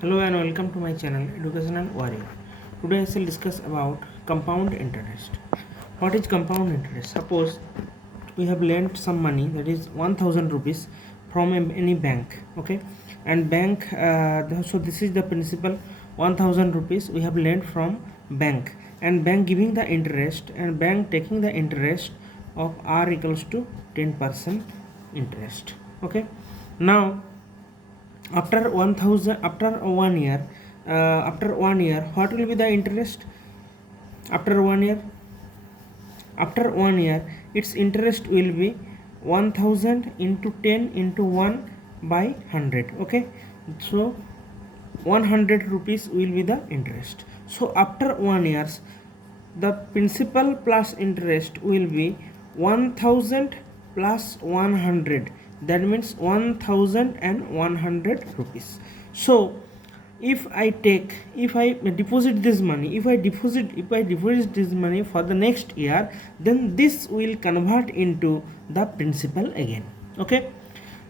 Hello and welcome to my channel Educational Warrior. Today I shall discuss about compound interest. What is compound interest? Suppose we have lent some money, that is 1000 rupees from any bank, okay, and bank so this is the principal 1000 rupees we have lent from bank, and bank giving the interest and bank taking the interest of r equals to 10% interest, okay. Now after 1000, after 1 year, what will be the interest after 1 year? After 1 year its interest will be 1000 into 10 into 1 by 100, okay. So 100 rupees will be the interest. So after 1 years the principal plus interest will be 1000 plus 100, that means 1100 rupees. So if I deposit this money, if I deposit this money for the next year, then this will convert into the principal again, okay,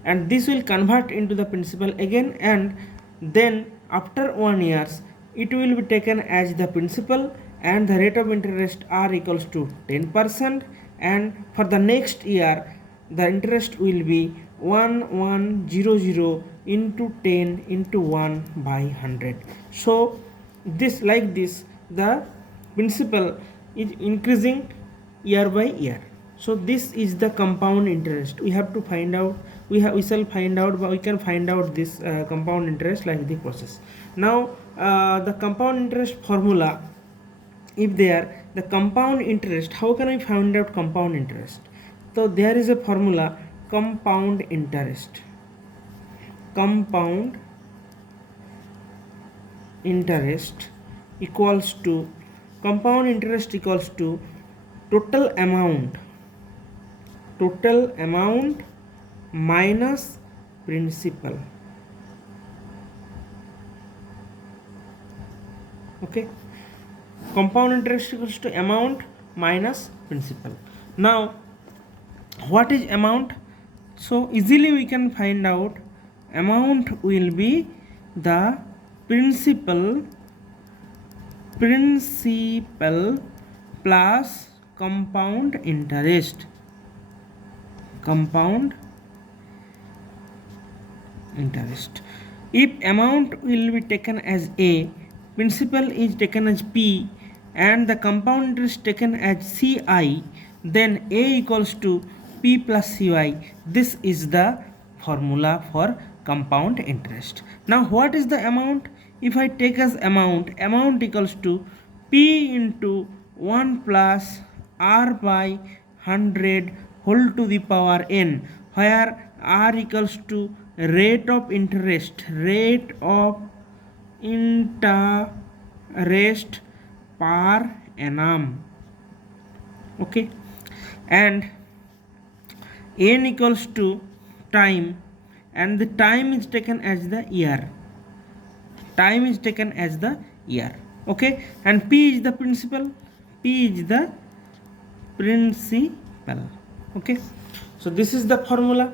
and this will convert into the principal again, and then after 1 years it will be taken as the principal and the rate of interest r equals to 10%, and for the next year the interest will be 1100 into 10 into 1 by 100. So this, like this, the principal is increasing year by year. So this is the compound interest. We have to find out, we shall find out, but we can find out this compound interest like the process. Now the compound interest formula, if there the compound interest, how can I find out compound interest? So there is a formula, compound interest. Compound interest equals to, compound interest equals to total amount minus principal, okay. Compound interest equals to amount minus principal. Now what is amount? So easily we can find out, amount will be the principal plus compound interest. Compound interest. If amount will be taken as A, principal is taken as P, and the compound interest taken as CI, then A equals to P plus CI. This is the formula for compound interest. Now what is the amount? If I take as amount equals to P into 1 plus R by 100 whole to the power n, where R equals to rate of interest per annum, okay, and n equals to time, and the time is taken as the year, okay, and P is the principal, okay. So this is the formula.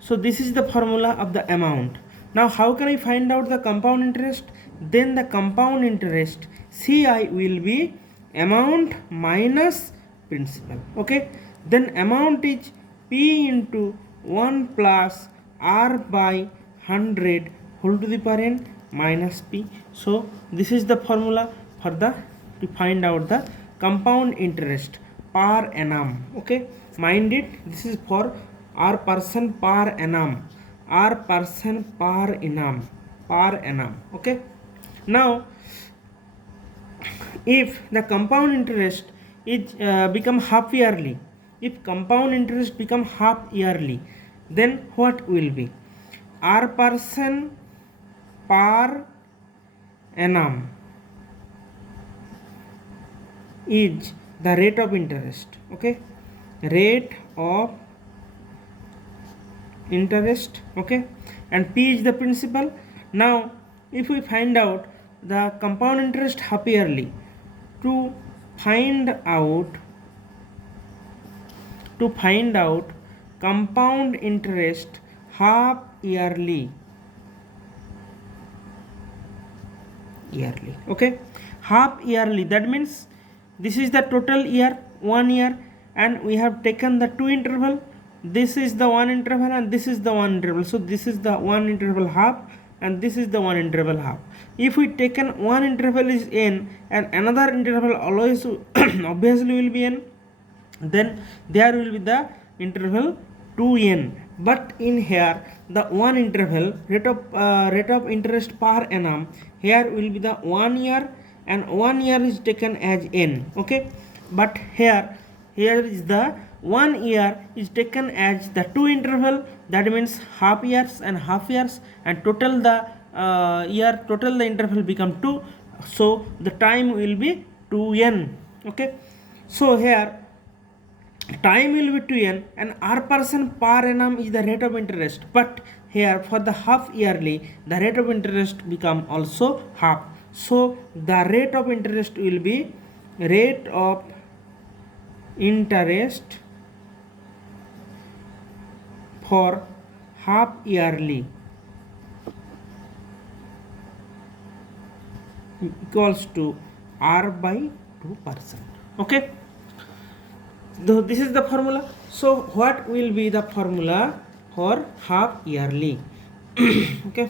So this is the formula of the amount. Now how can I find out the compound interest? Then the compound interest CI will be amount minus principal, okay. Then amount is P into 1 plus R by 100 whole to the power n minus P. So this is the formula for the, to find out the compound interest per annum, okay. Mind it, this is for r person per annum, okay. Now if the compound interest is become half yearly, then what will be? R person per annum is the rate of interest, okay, rate of interest, okay, and P is the principal. Now if we find out the compound interest half yearly, to find out compound interest half yearly, yearly. Okay, half yearly, that means this is the total year, 1 year, and we have taken the two interval. This is the one interval and this is the one interval. So this is the one interval half and this is the one interval half. If we taken one interval is n and another interval always obviously will be n, then there will be the interval 2n. But in here the one interval rate of interest per annum, here will be the 1 year and 1 year is taken as n. Okay, but here is the 1 year is taken as the two interval, that means half years and half years, and total the total the interval become 2, so the time will be 2n. Okay, so here time will be 2n and r% per annum is the rate of interest, but here for the half yearly the rate of interest become also half, so the rate of interest will be rate of interest for half yearly equals to r by 2%. Okay, this is the formula. So what will be the formula for half yearly? Okay,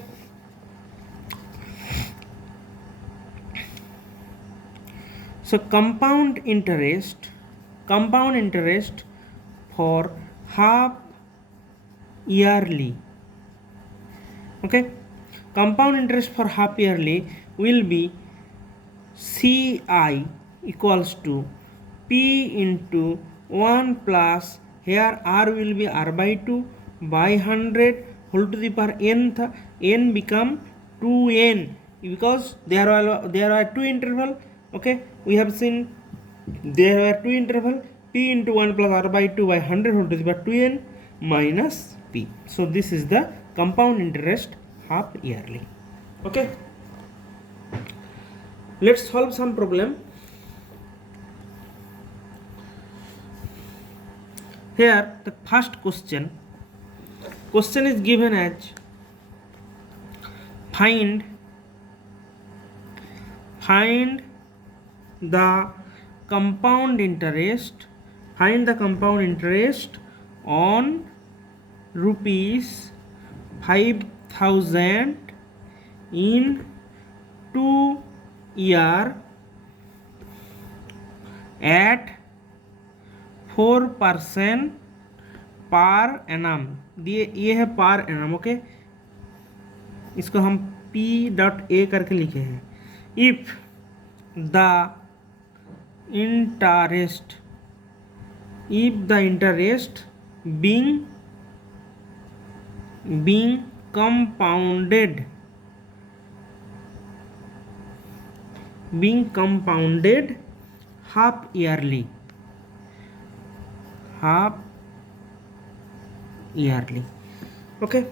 so compound interest for half yearly. Okay, compound interest for half yearly will be CI equals to P into 1 plus, here R will be R by 2 by 100 whole to the power nth, n become 2n because there are two interval. Okay, we have seen there are two interval, P into 1 plus R by 2 by 100 whole to the power 2n minus P. So this is the compound interest half yearly. Okay, let's solve some problem. Here the first question is given as find the compound interest on rupees 5,000 in 2 year at 4% per annum दिए, ये है per annum. Okay, इसको हम P.A करके लिखे हैं. If the interest being compounded half yearly. Okay,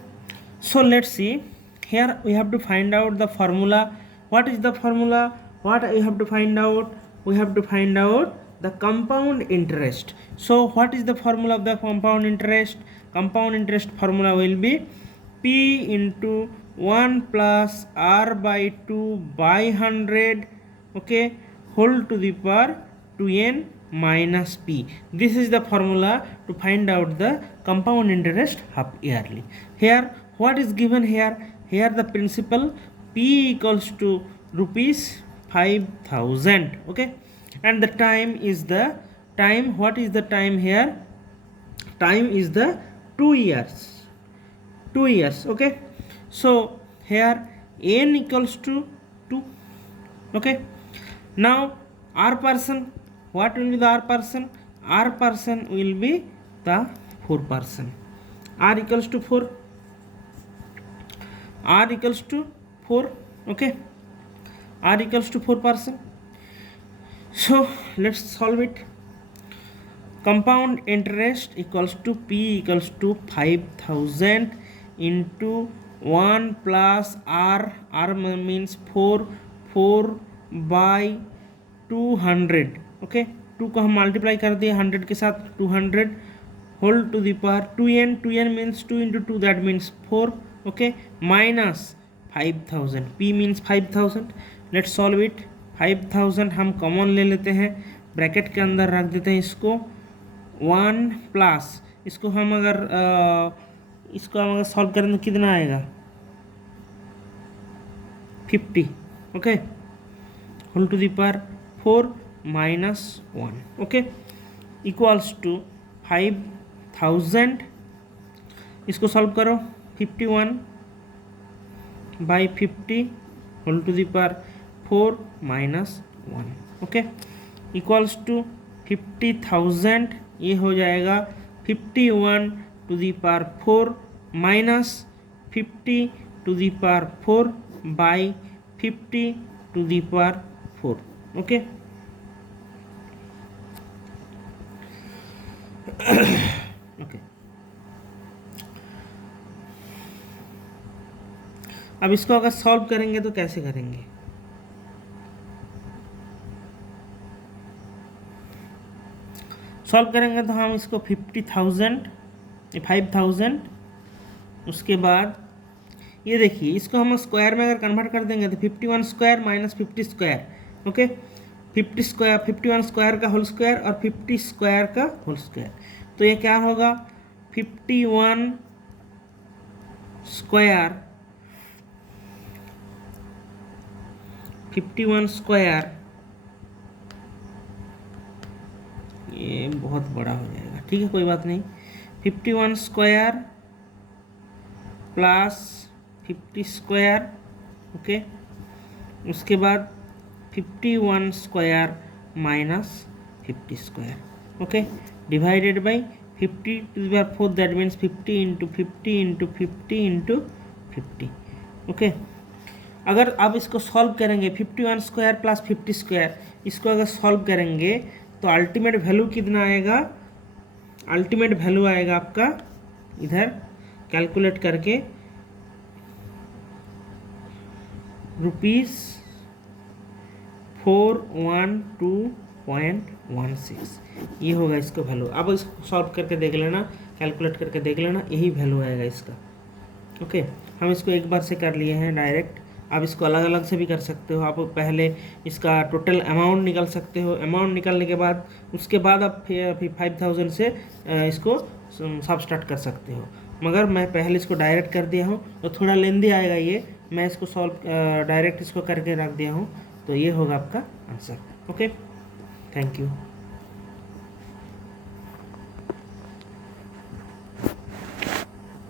so let's see. Here we have to find out the formula. What is the formula? What we have to find out? We have to find out the compound interest. So what is the formula of the compound interest? Compound interest formula will be P into 1 plus R by 2 by 100, okay, whole to the power 2n minus P. This is the formula to find out the compound interest half yearly. Here what is given here? Here the principal P equals to rupees 5,000. Okay, and the time is the time. What is the time here? Time is the 2 years. 2 years. Okay, so here n equals to 2. Okay, now r%. What will be the r%? R% will be the 4%. R equals to 4. R equals to 4. Okay, R equals to 4%. So let's solve it. Compound interest equals to P equals to 5,000 into 1 plus R. R means 4 by 200. Okay, 2 को हम multiply कर दिए 100 के साथ, 200 whole to the power 2n. 2n means 2 into 2, that means 4. Okay, minus 5000, p means 5000. Let's solve it. 5000 हम common ले लेते हैं, ब्रैकेट के अंदर रख देते हैं इसको 1 प्लस इसको हम अगर सॉल्व करें तो कितना आएगा 50. Okay, whole to the power 4 minus 1. Okay, equals to 5000. इसको सॉल्व करो 51 by 50 whole to the power 4 minus 1. Okay, equals to 50,000. ये हो जाएगा 51 to the power 4 minus 50 to the power 4 by 50 to the power 4. Okay, okay. अब इसको अगर solve करेंगे तो कैसे करेंगे? सॉल्व करेंगे तो हम इसको 50,000 उसके बाद ये देखिए इसको हम स्क्वायर में अगर कन्वर्ट कर देंगे तो 51 square minus 50 square. Okay, 51 square का होल स्क्वायर और 50 स्क्वायर का होल स्क्वायर. तो ये क्या होगा 51 स्क्वायर ये बहुत बड़ा हो जाएगा. ठीक है, कोई बात नहीं. 51 स्क्वायर प्लस 50 स्क्वायर. ओके, उसके बाद 51 square minus 50 square. Okay, divided by 50 to the power 4. That means 50 into 50 into 50 into 50. Okay, अगर आप इसको सॉल्व करेंगे 51 स्क्वायर प्लस 50 स्क्वायर इसको अगर सॉल्व करेंगे तो अल्टीमेट वैल्यू कितना आएगा? अल्टीमेट वैल्यू आएगा आपका इधर कैलकुलेट करके ₹412.16. ये होगा इसका वैल्यू. अब इसको सॉल्व करके देख लेना, कैलकुलेट करके देख लेना, यही वैल्यू आएगा इसका. ओके, हम इसको एक बार से कर लिए हैं डायरेक्ट. आप इसको अलग अलग से भी कर सकते हो. आप पहले इसका टोटल अमाउंट निकाल सकते हो. अमाउंट निकालने के बाद उसके बाद आप फिर 5000 से इसको सबस्ट्रैक्ट कर सकते हो. मगर मैं पहले इसको डायरेक्ट कर दिया हूँ तो थोड़ा लेंदी आएगा ये. मैं इसको सॉल्व डायरेक्ट इसको करके रख दिया हूँ. तो ये होगा आपका आंसर. Okay, thank you.